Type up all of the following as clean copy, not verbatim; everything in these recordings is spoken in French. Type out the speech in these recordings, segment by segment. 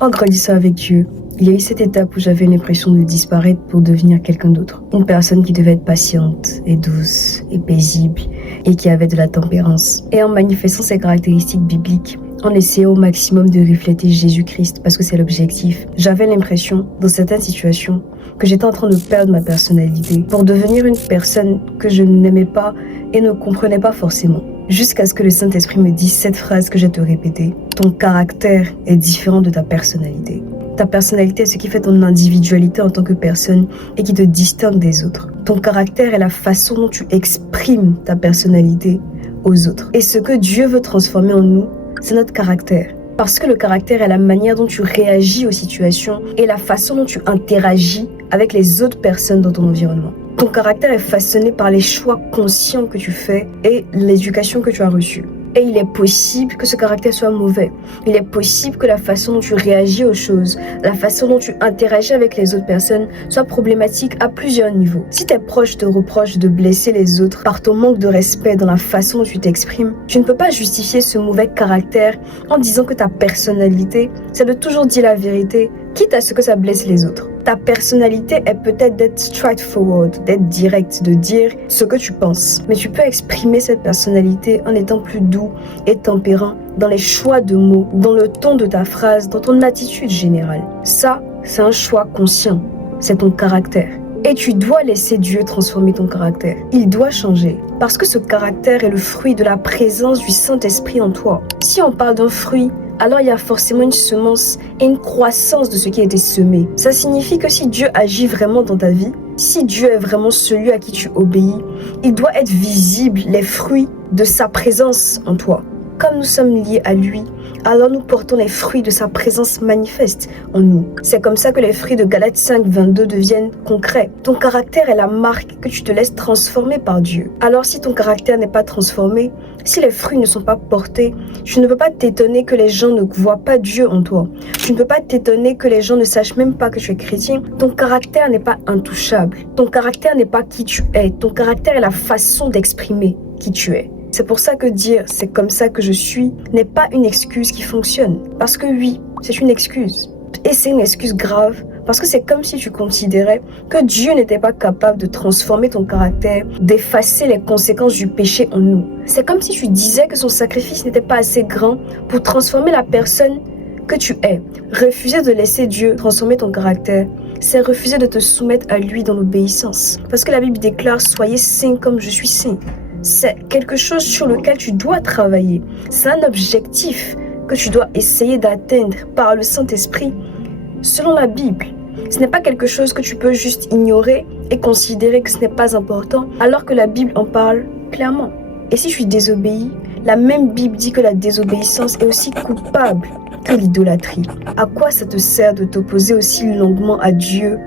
En grandissant avec Dieu, il y a eu cette étape où j'avais l'impression de disparaître pour devenir quelqu'un d'autre. Une personne qui devait être patiente et douce et paisible et qui avait de la tempérance. Et en manifestant ces caractéristiques bibliques, en essayant au maximum de refléter Jésus-Christ parce que c'est l'objectif, j'avais l'impression, dans certaines situations, que j'étais en train de perdre ma personnalité pour devenir une personne que je n'aimais pas et ne comprenais pas forcément. Jusqu'à ce que le Saint-Esprit me dise cette phrase que je vais te répéter. Ton caractère est différent de ta personnalité. Ta personnalité est ce qui fait ton individualité en tant que personne et qui te distingue des autres. Ton caractère est la façon dont tu exprimes ta personnalité aux autres. Et ce que Dieu veut transformer en nous, c'est notre caractère. Parce que le caractère est la manière dont tu réagis aux situations et la façon dont tu interagis avec les autres personnes dans ton environnement. Ton caractère est façonné par les choix conscients que tu fais et l'éducation que tu as reçue. Et il est possible que ce caractère soit mauvais. Il est possible que la façon dont tu réagis aux choses, la façon dont tu interagis avec les autres personnes soit problématique à plusieurs niveaux. Si tes proches te reprochent de blesser les autres par ton manque de respect dans la façon dont tu t'exprimes, tu ne peux pas justifier ce mauvais caractère en disant que ta personnalité, c'est de toujours dire la vérité, quitte à ce que ça blesse les autres. Ta personnalité est peut-être d'être straightforward, d'être direct, de dire ce que tu penses. Mais tu peux exprimer cette personnalité en étant plus doux et tempérant dans les choix de mots, dans le ton de ta phrase, dans ton attitude générale. Ça, c'est un choix conscient. C'est ton caractère. Et tu dois laisser Dieu transformer ton caractère. Il doit changer. Parce que ce caractère est le fruit de la présence du Saint-Esprit en toi. Si on parle d'un fruit, alors il y a forcément une semence et une croissance de ce qui a été semé. Ça signifie que si Dieu agit vraiment dans ta vie, si Dieu est vraiment celui à qui tu obéis, il doit être visible les fruits de sa présence en toi. Comme nous sommes liés à lui, alors nous portons les fruits de sa présence manifeste en nous. C'est comme ça que les fruits de Galates 5, 22 deviennent concrets. Ton caractère est la marque que tu te laisses transformer par Dieu. Alors si ton caractère n'est pas transformé, si les fruits ne sont pas portés, tu ne peux pas t'étonner que les gens ne voient pas Dieu en toi. Tu ne peux pas t'étonner que les gens ne sachent même pas que tu es chrétien. Ton caractère n'est pas intouchable. Ton caractère n'est pas qui tu es. Ton caractère est la façon d'exprimer qui tu es. C'est pour ça que dire « c'est comme ça que je suis » n'est pas une excuse qui fonctionne. Parce que oui, c'est une excuse. Et c'est une excuse grave parce que c'est comme si tu considérais que Dieu n'était pas capable de transformer ton caractère, d'effacer les conséquences du péché en nous. C'est comme si tu disais que son sacrifice n'était pas assez grand pour transformer la personne que tu es. Refuser de laisser Dieu transformer ton caractère, c'est refuser de te soumettre à lui dans l'obéissance. Parce que la Bible déclare « soyez saints comme je suis saint ». C'est quelque chose sur lequel tu dois travailler. C'est un objectif que tu dois essayer d'atteindre par le Saint-Esprit selon la Bible. Ce n'est pas quelque chose que tu peux juste ignorer et considérer que ce n'est pas important alors que la Bible en parle clairement. Et si tu désobéis, la même Bible dit que la désobéissance est aussi coupable que l'idolâtrie. À quoi ça te sert de t'opposer aussi longuement à Dieu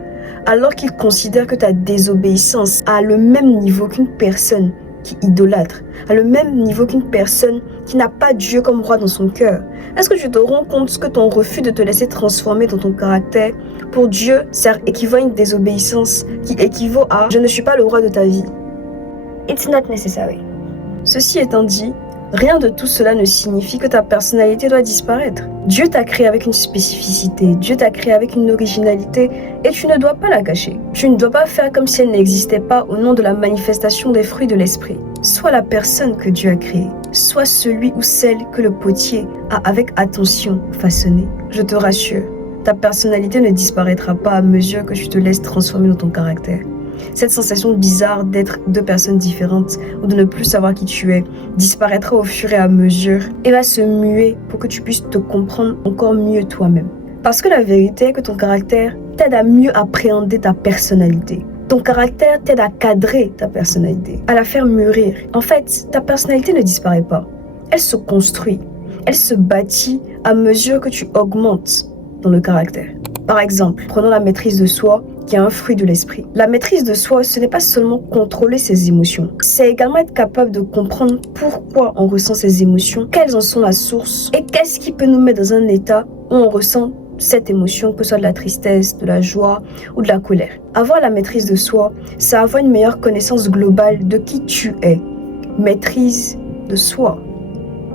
alors qu'il considère que ta désobéissance a le même niveau qu'une personne qui idolâtre, à le même niveau qu'une personne qui n'a pas Dieu comme roi dans son cœur? Est-ce que tu te rends compte que ton refus de te laisser transformer dans ton caractère, pour Dieu, ça équivaut à une désobéissance qui équivaut à « je ne suis pas le roi de ta vie ». It's not necessary. Ceci étant dit, rien de tout cela ne signifie que ta personnalité doit disparaître. Dieu t'a créé avec une spécificité, Dieu t'a créé avec une originalité et tu ne dois pas la cacher. Tu ne dois pas faire comme si elle n'existait pas au nom de la manifestation des fruits de l'esprit. Sois la personne que Dieu a créée, sois celui ou celle que le potier a avec attention façonné. Je te rassure, ta personnalité ne disparaîtra pas à mesure que tu te laisses transformer dans ton caractère. Cette sensation bizarre d'être deux personnes différentes ou de ne plus savoir qui tu es disparaîtra au fur et à mesure et va se muer pour que tu puisses te comprendre encore mieux toi-même. Parce que la vérité est que ton caractère t'aide à mieux appréhender ta personnalité. Ton caractère t'aide à cadrer ta personnalité, à la faire mûrir. En fait, ta personnalité ne disparaît pas. Elle se construit, elle se bâtit à mesure que tu augmentes dans le caractère. Par exemple, prenons la maîtrise de soi qui est un fruit de l'esprit. La maîtrise de soi, ce n'est pas seulement contrôler ses émotions, c'est également être capable de comprendre pourquoi on ressent ces émotions, quelles en sont la source et qu'est-ce qui peut nous mettre dans un état où on ressent cette émotion, que ce soit de la tristesse, de la joie ou de la colère. Avoir la maîtrise de soi, c'est avoir une meilleure connaissance globale de qui tu es. Maîtrise de soi.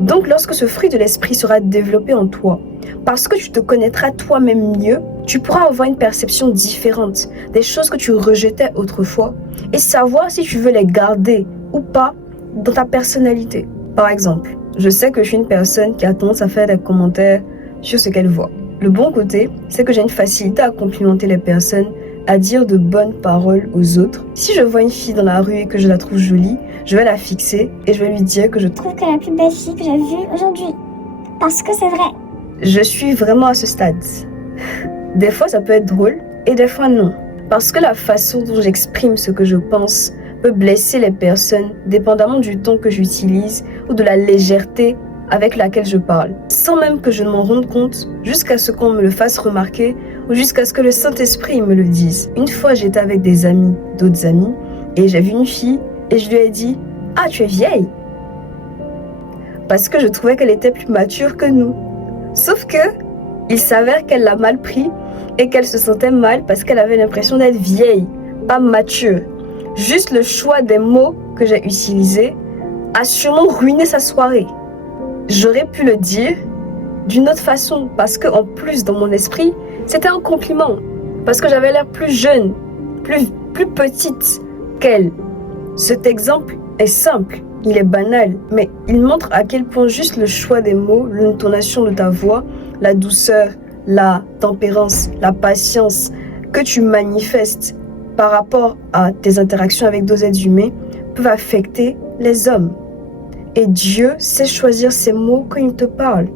Donc lorsque ce fruit de l'esprit sera développé en toi, parce que tu te connaîtras toi-même mieux, tu pourras avoir une perception différente des choses que tu rejetais autrefois et savoir si tu veux les garder ou pas dans ta personnalité. Par exemple, je sais que je suis une personne qui a tendance à faire des commentaires sur ce qu'elle voit. Le bon côté, c'est que j'ai une facilité à complimenter les personnes, à dire de bonnes paroles aux autres. Si je vois une fille dans la rue et que je la trouve jolie, je vais la fixer et je vais lui dire que je trouve que la plus belle fille que j'ai vue aujourd'hui. Parce que c'est vrai. Je suis vraiment à ce stade. Des fois, ça peut être drôle et des fois non. Parce que la façon dont j'exprime ce que je pense peut blesser les personnes dépendamment du ton que j'utilise ou de la légèreté avec laquelle je parle, sans même que je ne m'en rende compte, jusqu'à ce qu'on me le fasse remarquer ou jusqu'à ce que le Saint-Esprit me le dise. Une fois, j'étais avec des amis, d'autres amis, et j'ai vu une fille et je lui ai dit « Ah, tu es vieille !» Parce que je trouvais qu'elle était plus mature que nous. Sauf que, il s'avère qu'elle l'a mal pris et qu'elle se sentait mal parce qu'elle avait l'impression d'être vieille, pas mature. Juste le choix des mots que j'ai utilisés a sûrement ruiné sa soirée. J'aurais pu le dire d'une autre façon parce que en plus dans mon esprit, c'était un compliment. Parce que j'avais l'air plus jeune, plus petite qu'elle. Cet exemple est simple, il est banal, mais il montre à quel point juste le choix des mots, l'intonation de ta voix, la douceur, la tempérance, la patience que tu manifestes par rapport à tes interactions avec d'autres êtres humains peuvent affecter les hommes. Et Dieu sait choisir ses mots quand il te parle.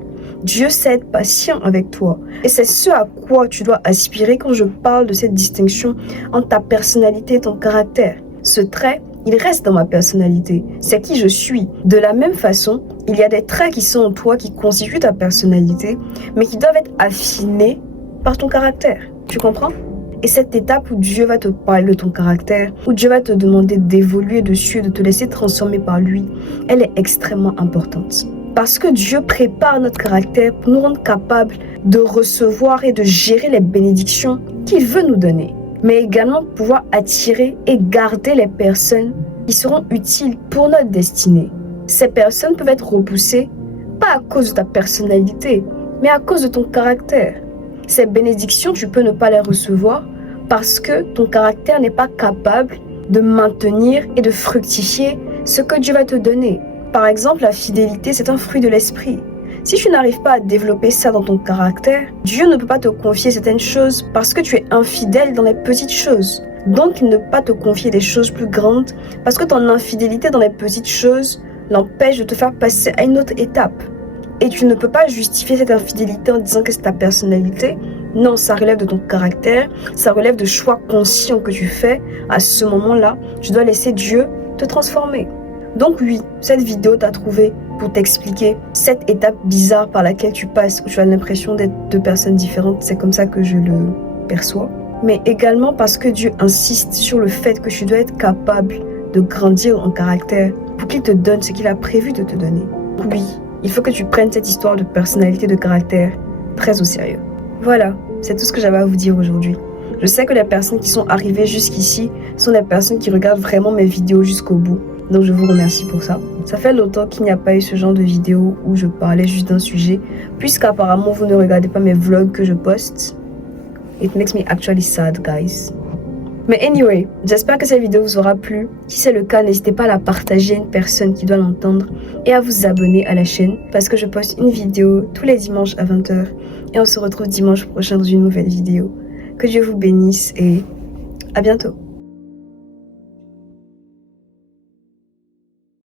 Dieu sait être patient avec toi. Et c'est ce à quoi tu dois aspirer quand je parle de cette distinction entre ta personnalité et ton caractère. Ce trait, il reste dans ma personnalité. C'est qui je suis. De la même façon, il y a des traits qui sont en toi qui constituent ta personnalité, mais qui doivent être affinés par ton caractère. Tu comprends? Et cette étape où Dieu va te parler de ton caractère, où Dieu va te demander d'évoluer dessus et de te laisser transformer par lui, elle est extrêmement importante. Parce que Dieu prépare notre caractère pour nous rendre capables de recevoir et de gérer les bénédictions qu'il veut nous donner. Mais également pouvoir attirer et garder les personnes qui seront utiles pour notre destinée. Ces personnes peuvent être repoussées, pas à cause de ta personnalité, mais à cause de ton caractère. Ces bénédictions, tu peux ne pas les recevoir parce que ton caractère n'est pas capable de maintenir et de fructifier ce que Dieu va te donner. Par exemple, la fidélité, c'est un fruit de l'esprit. Si tu n'arrives pas à développer ça dans ton caractère, Dieu ne peut pas te confier certaines choses parce que tu es infidèle dans les petites choses. Donc, il ne peut pas te confier des choses plus grandes parce que ton infidélité dans les petites choses l'empêche de te faire passer à une autre étape. Et tu ne peux pas justifier cette infidélité en disant que c'est ta personnalité. Non, ça relève de ton caractère, ça relève de choix conscients que tu fais. À ce moment-là, tu dois laisser Dieu te transformer. Donc oui, cette vidéo t'a trouvé pour t'expliquer cette étape bizarre par laquelle tu passes, où tu as l'impression d'être deux personnes différentes. C'est comme ça que je le perçois. Mais également parce que Dieu insiste sur le fait que tu dois être capable de grandir en caractère pour qu'il te donne ce qu'il a prévu de te donner. Oui, il faut que tu prennes cette histoire de personnalité, de caractère très au sérieux. Voilà, c'est tout ce que j'avais à vous dire aujourd'hui. Je sais que les personnes qui sont arrivées jusqu'ici sont des personnes qui regardent vraiment mes vidéos jusqu'au bout. Donc je vous remercie pour ça. Ça fait longtemps qu'il n'y a pas eu ce genre de vidéo où je parlais juste d'un sujet, puisqu'apparemment vous ne regardez pas mes vlogs que je poste. It makes me actually sad, guys. Mais anyway, j'espère que cette vidéo vous aura plu. Si c'est le cas, n'hésitez pas à la partager à une personne qui doit l'entendre et à vous abonner à la chaîne parce que je poste une vidéo tous les dimanches à 20h et on se retrouve dimanche prochain dans une nouvelle vidéo. Que Dieu vous bénisse et à bientôt.